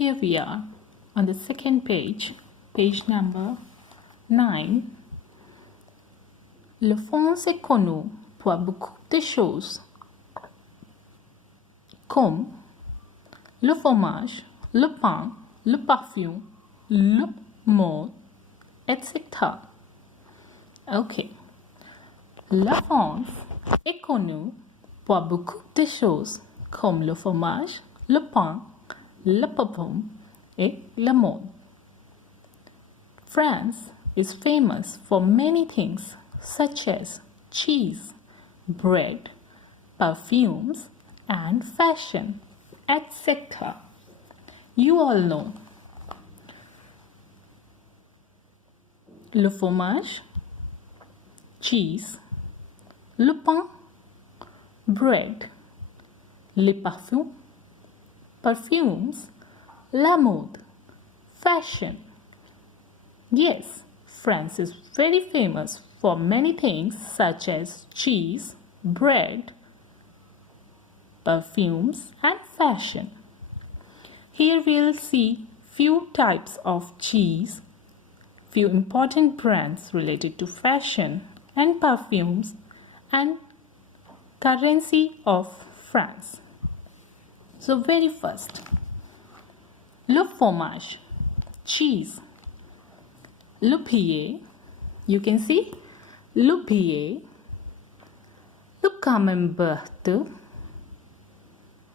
Here we are on the second page, page number 9. Le France est connu pour beaucoup de choses, comme le fromage, le pain, le parfum, le mode, etc. Ok. La France est connue pour beaucoup de choses, comme le fromage, le pain, le parfum et le mode. France is famous for many things such as cheese, bread, perfumes, and fashion, etc. You all know le fromage, cheese, le pain, bread, les parfums, perfumes, la mode, fashion. Yes, France is very famous for many things such as cheese, bread, perfumes, and fashion. Here we'll see few types of cheese, few important brands related to fashion and perfumes, and currency of France. So very first, le fromage, cheese. Le pied, you can see, le pied, le camembert,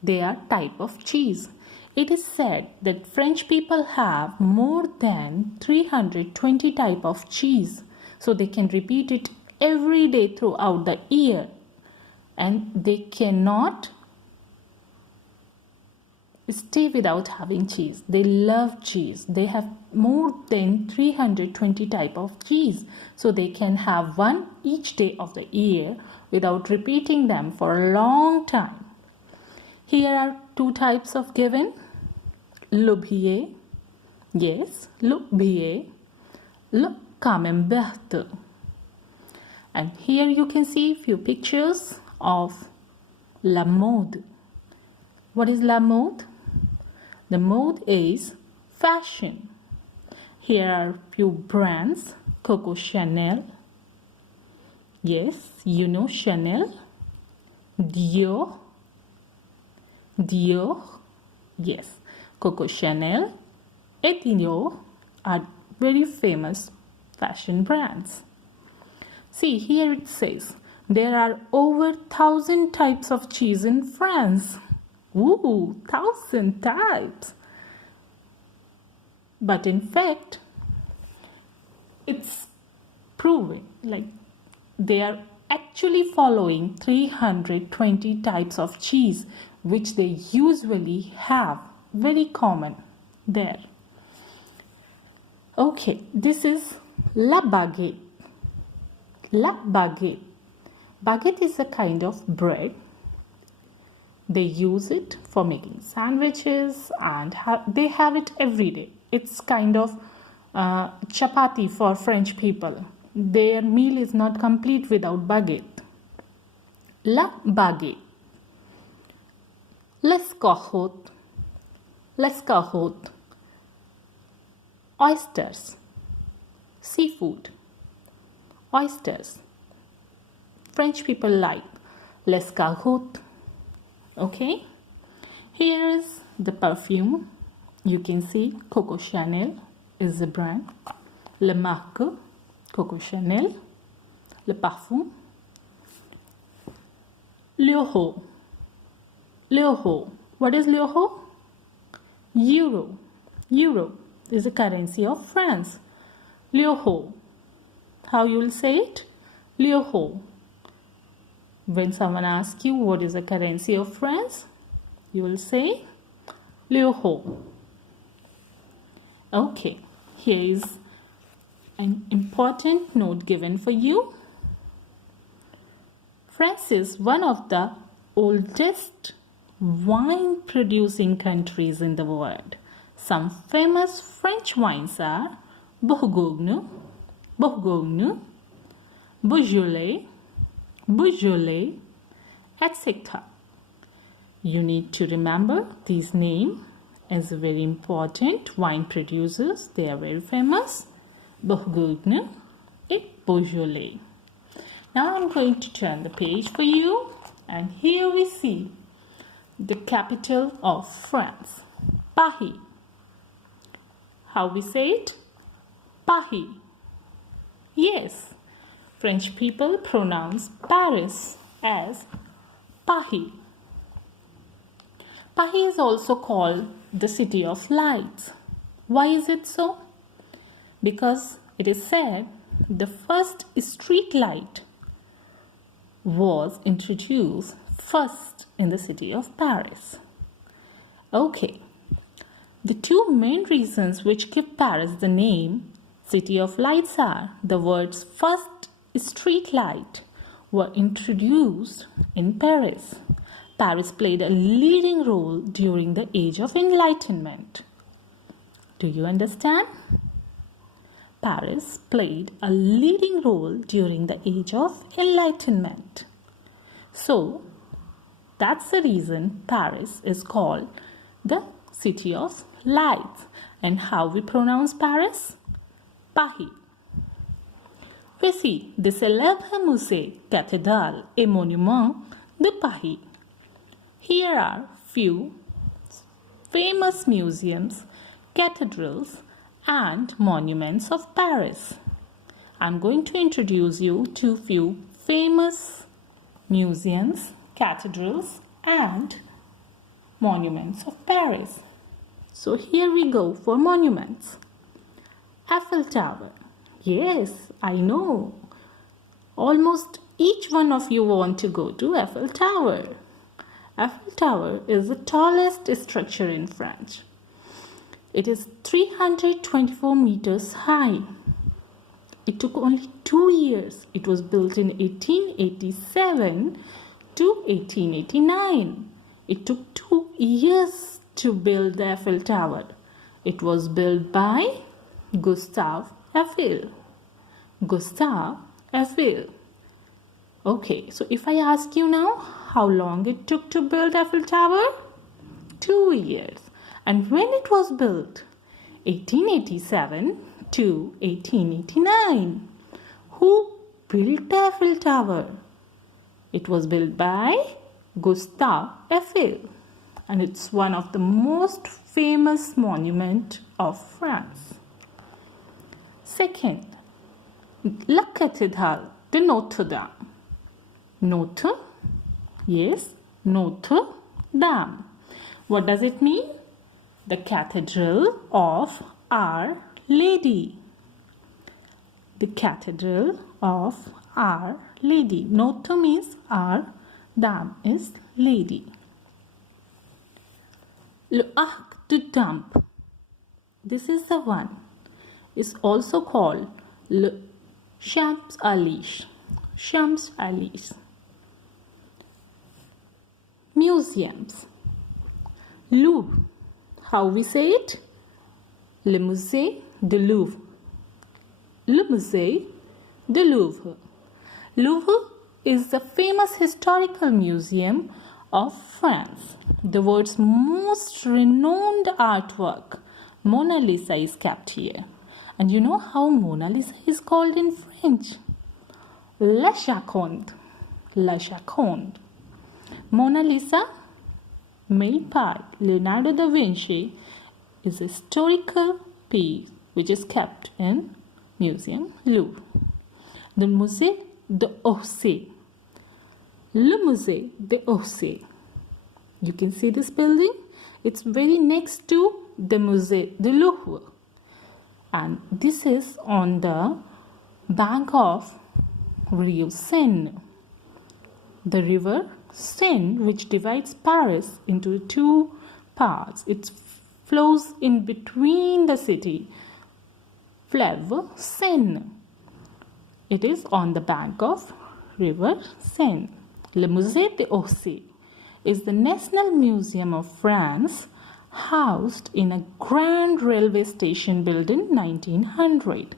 they are type of cheese. It is said that French people have more than 320 type of cheese, so they can repeat it every day throughout the year, and they cannot stay without having cheese. They love cheese. They have more than 320 type of cheese, so they can have one each day of the year without repeating them for a long time. Here are two types of given. Le Brie, yes, le Brie, le Camembert. And here you can see few pictures of la mode. What is la mode? The mode is fashion. Here are few brands. Coco Chanel. Yes, you know Chanel. Dior. Dior. Yes, Coco Chanel and Dior are very famous fashion brands. See, here it says there are over 1,000 types of cheese in France. Ooh, 1,000 types. But in fact, it's proven like they are actually following 320 types of cheese, which they usually have, very common there. Okay, this is la baguette. La baguette. Baguette is a kind of bread. They use it for making sandwiches and they have it every day. It's kind of chapati for French people. Their meal is not complete without baguette. La baguette. L'escargot. L'escargot. Oysters. Seafood. Oysters. French people like l'escargot. Okay, here is the perfume. You can see Coco Chanel is the brand. Le marque Coco Chanel. Le parfum. L'euro. L'euro. What is l'euro? Euro. Euro is the currency of France. L'euro. How you will say it? L'euro. When someone asks you what is the currency of France, you will say l'euro. Okay, here is an important note given for you. France is one of the oldest wine producing countries in the world. Some famous French wines are Bourgogne, Bourgogne, Beaujolais, Beaujolais, etc. You need to remember these names is very important wine producers. They are very famous. Bourgogne et Beaujolais. Now I'm going to turn the page for you, and here we see the capital of France, Paris. How we say it? Paris. Yes, French people pronounce Paris as Paris. Paris is also called the city of lights. Why is it so? Because it is said the first street light was introduced first in the city of Paris. Okay, the two main reasons which give Paris the name City of Lights are the words first street light were introduced in Paris. Paris played a leading role during the Age of Enlightenment. Do you understand? Paris played a leading role during the Age of Enlightenment. So, that's the reason Paris is called the City of Lights. And how we pronounce Paris? Paris. We see the célèbre musée, cathédrale et monument de Paris. Here are few famous museums, cathedrals, and monuments of Paris. I'm going to introduce you to few famous museums, cathedrals, and monuments of Paris. So here we go for monuments. Eiffel Tower. Yes, I know. Almost each one of you want to go to Eiffel Tower. Eiffel Tower is the tallest structure in France. It is 324 meters high. It took only 2 years. It was built in 1887 to 1889. It took 2 years to build the Eiffel Tower. It was built by Gustave Eiffel. Gustave Eiffel. Okay, so if I ask you now, how long it took to build Eiffel Tower? 2 years. And when it was built? 1887 to 1889. Who built the Eiffel Tower? It was built by Gustave Eiffel. And it's one of the most famous monuments of France. Second, La Cathédrale de Notre Dame. Notre, yes, Notre Dame. What does it mean? The Cathedral of Our Lady. The Cathedral of Our Lady. Notre means Our, Dame is Lady. Le Arc de Triomphe. This is the one. It's also called Le Champs-Élysées. Champs-Élysées. Museums. Louvre. How we say it? Le Musée du Louvre. Le Musée du Louvre. Louvre is the famous historical museum of France. The world's most renowned artwork, Mona Lisa, is kept here. And you know how Mona Lisa is called in French? La Joconde. La Joconde. Mona Lisa, made by Leonardo da Vinci, is a historical piece which is kept in Museum Louvre. The Musée d'Orsay. Le Musée d'Orsay. You can see this building. It's very next to the Musée du Louvre. And this is on the bank of Rio Seine. The river Seine, which divides Paris into two parts. It flows in between the city. Fleuve Seine. It is on the bank of river Seine. Le Musée d'Orsay is the National Museum of France, housed in a grand railway station built in 1900.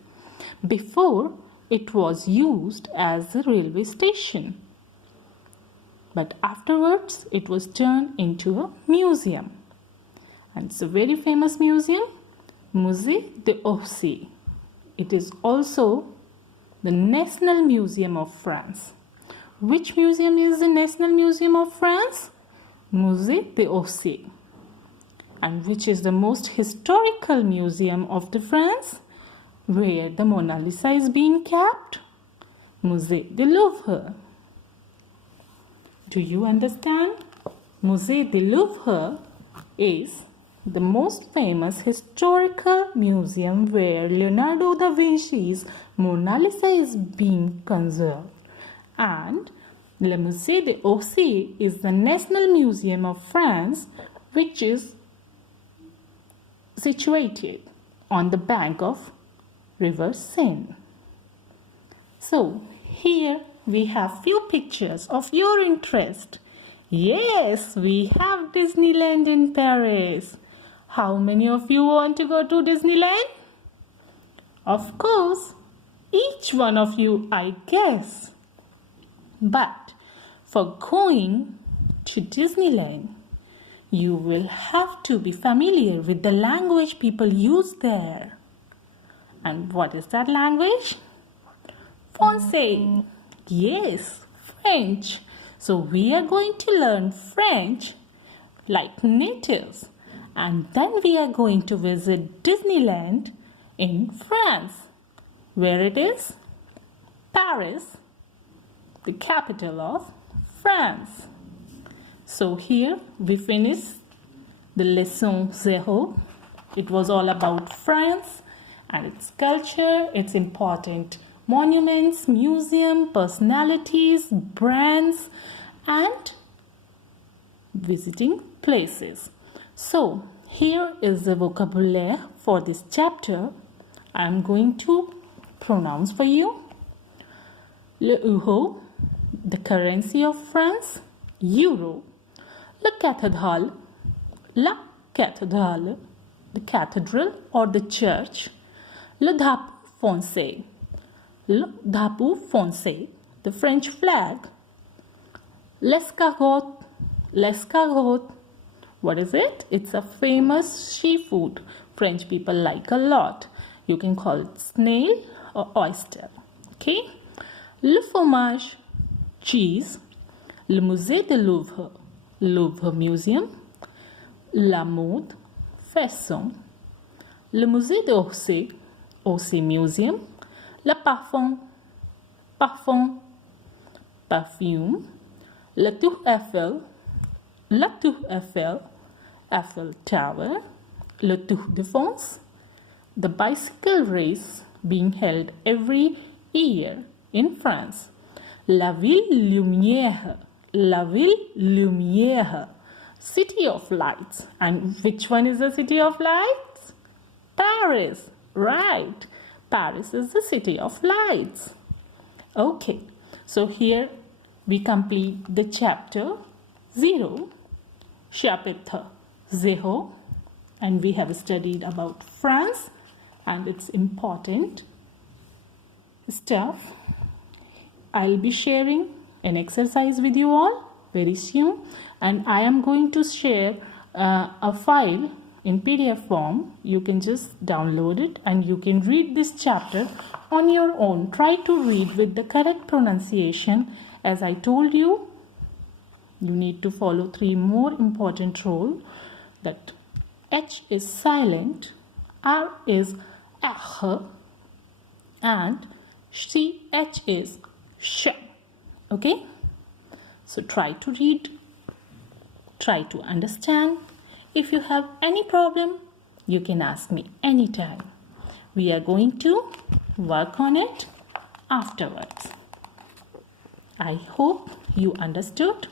Before, it was used as a railway station. But afterwards, it was turned into a museum. and it's a very famous museum, Musée d'Orsay. It is also the National Museum of France. Which museum is the National Museum of France? Musée d'Orsay. And which is the most historical museum of the France, where the Mona Lisa is being kept? Musée du Louvre. Do you understand? Musée du Louvre is the most famous historical museum where Leonardo da Vinci's Mona Lisa is being conserved. And Le Musée d'Orsay is the National Museum of France, which is situated on the bank of River Seine. So, here we have few pictures of your interest. Yes, we have Disneyland in Paris. How many of you want to go to Disneyland? Of course, each one of you, I guess. But for going to Disneyland, you will have to be familiar with the language people use there. And what is that language? Français. Yes, French. So we are going to learn French like natives. And then we are going to visit Disneyland in France. Where it is? Paris, the capital of France. So here we finish the leçon 0. It was all about France and its culture, its important monuments, museum, personalities, brands, and visiting places. So here is the vocabulary for this chapter. I am going to pronounce for you. Le euro, the currency of France. Euro. La cathédrale, the cathedral or the church. Le drapeau français, the French flag. L'escargot, what is it? It's a famous seafood French people like a lot. You can call it snail or oyster. Okay? Le fromage, cheese. Le Musée du Louvre, Louvre Museum. La mode, fashion. Le Musée d'Orsay, Orsay Museum. Le parfum, perfume. La Tour Eiffel, Eiffel Tower. Le Tour de France, the bicycle race being held every year in France. La Ville Lumière, City of Lights. And which one is the City of Lights? Paris, right. Paris is the City of Lights. Okay, so here we complete the chapter 0, chapitre 0, and we have studied about France and its important stuff. I'll be sharing an exercise with you all very soon, and I am going to share a file in PDF form. You can just download it and you can read this chapter on your own. Try to read with the correct pronunciation. As I told you, you need to follow 3 more important rules, that H is silent, R is R, and CH is sh. Okay? So try to read, try to understand. If you have any problem, you can ask me anytime. We are going to work on it afterwards. I hope you understood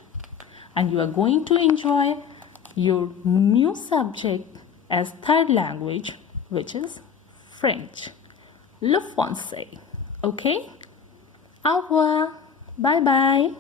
and you are going to enjoy your new subject as 3rd language, which is French. Le français. Okay? Au revoir. Bye bye.